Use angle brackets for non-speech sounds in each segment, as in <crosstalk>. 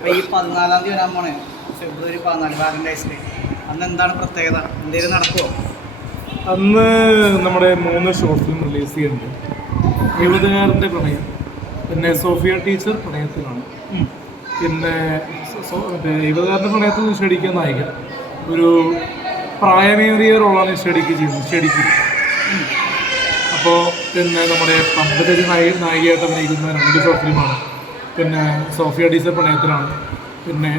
അപ്പോൾ ഈ പതിനാലാം തീയതി വരാൻ പോണേ. ഫെബ്രുവരി പതിനാല് വാലന്റൈൻസ് ഡേ അന്ന് എന്താണ് പ്രത്യേകത? എന്തെങ്കിലും നടക്കുമോ അന്ന് നമ്മുടെ മൂന്ന് ഷോർട്ട് ഫിലിം റിലീസ് ചെയ്യുന്നുണ്ട് എഴുപതുകാരന്റെ പ്രണയം. പിന്നെ സോഫിയ ടീച്ചർ പ്രണയത്തിലാണ്. പിന്നെ മറ്റേ എഴുപതുകാരന്റെ പ്രണയത്തിൽ നിഷേധിക്കുന്ന നായിക. ഒരു പ്രായമേറിയ റോളാണ് നിഷേധിക്കുക ചെയ്യുന്നത് നിഷേധിക്കുക അപ്പോൾ പിന്നെ നമ്മുടെ പമ്പതജ് നായിക നായികയായിട്ട് അഭിനയിക്കുന്ന രണ്ട് ഷോർട്ട് ഫിലിമാണ് പിന്നെ സോഫിയ ഡീസൽ പ്രണയത്തിലാണ്. പിന്നെ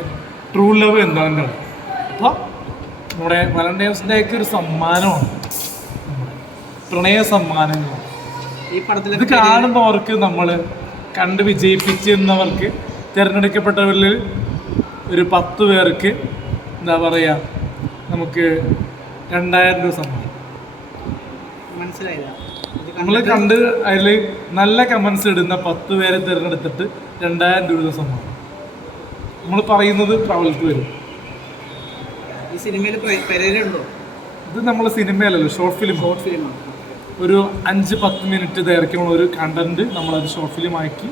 ട്രൂ ലവ് എന്താണെന്ന് അപ്പോൾ നമ്മുടെ വാലന്റൈൻസ് ഡേക്ക് ഒരു സമ്മാനമാണ്. പ്രണയ സമ്മാനങ്ങളാണ് ഈ പടത്തിൽ ഇത് കാണുന്നവർക്ക് നമ്മൾ കണ്ട് വിജയിപ്പിച്ചിരുന്നവർക്ക് തിരഞ്ഞെടുക്കപ്പെട്ടവരിൽ ഒരു പത്ത് പേർക്ക് എന്താ പറയുക നമുക്ക് രണ്ടായിരം രൂപ സമ്മാനം. മനസ്സിലായില്ല. നമ്മൾ കണ്ട് അതിൽ നല്ല കമന്റ്സ് ഇടുന്ന പത്ത് പേരെ തിരഞ്ഞെടുത്തിട്ട് രണ്ടായിരം രൂപ സമ്മാനം നമ്മൾ പറയുന്നത് ട്രാവൽക്ക് വരും. ഈ സിനിമയിൽ പെരേലുണ്ടോ? ഇത് നമ്മൾ സിനിമയല്ലല്ലോ ഷോർട്ട് ഫിലിം ഷോർട്ട് ഫിലിം ഒരു അഞ്ച് പത്ത് മിനിറ്റ് ദൈർഘ്യമുള്ള ഒരു കണ്ടന്റ് നമ്മളത് ഷോർട്ട് ഫിലിം ആക്കി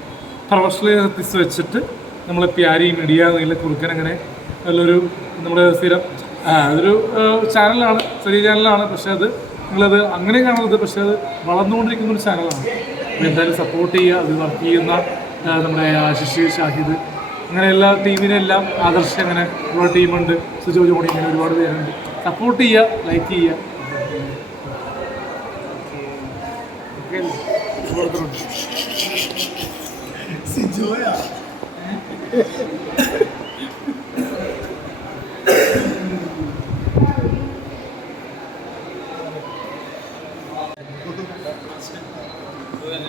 പ്രൊഫഷണൽ എത്തിച്ച് വെച്ചിട്ട് നമ്മൾ പ്യാരി മീഡിയ എന്നുള്ള കുറുക്കൻ അങ്ങനെ നല്ലൊരു നമ്മുടെ സ്ഥിരം അതൊരു ചാനലാണ് ചെറിയ ചാനലാണ് പക്ഷേ അത് നിങ്ങളത് അങ്ങനെ കാണുന്നത് പക്ഷേ അത് വളർന്നുകൊണ്ടിരിക്കുന്ന ഒരു ചാനലാണ് എന്തായാലും സപ്പോർട്ട് ചെയ്യുക അത് വർക്ക് ചെയ്യുന്ന നമ്മുടെ ആശിഷ് ഷാഹിദ് അങ്ങനെ എല്ലാ ടീമിനെല്ലാം ആദർശ് അങ്ങനെ ഒരുപാട് ടീമുണ്ട് സുജോ ജോണി ഇങ്ങനെ ഒരുപാട് പേരുണ്ട്. സപ്പോർട്ട് ചെയ്യുക ലൈക്ക് ചെയ്യുക. ഓക്കെ <laughs>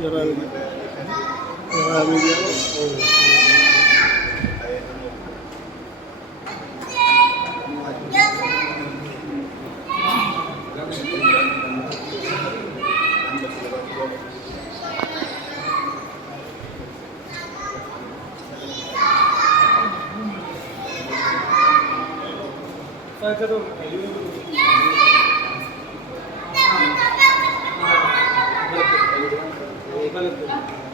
ఇరవై ఇరవై సాయంత్రం Obrigado.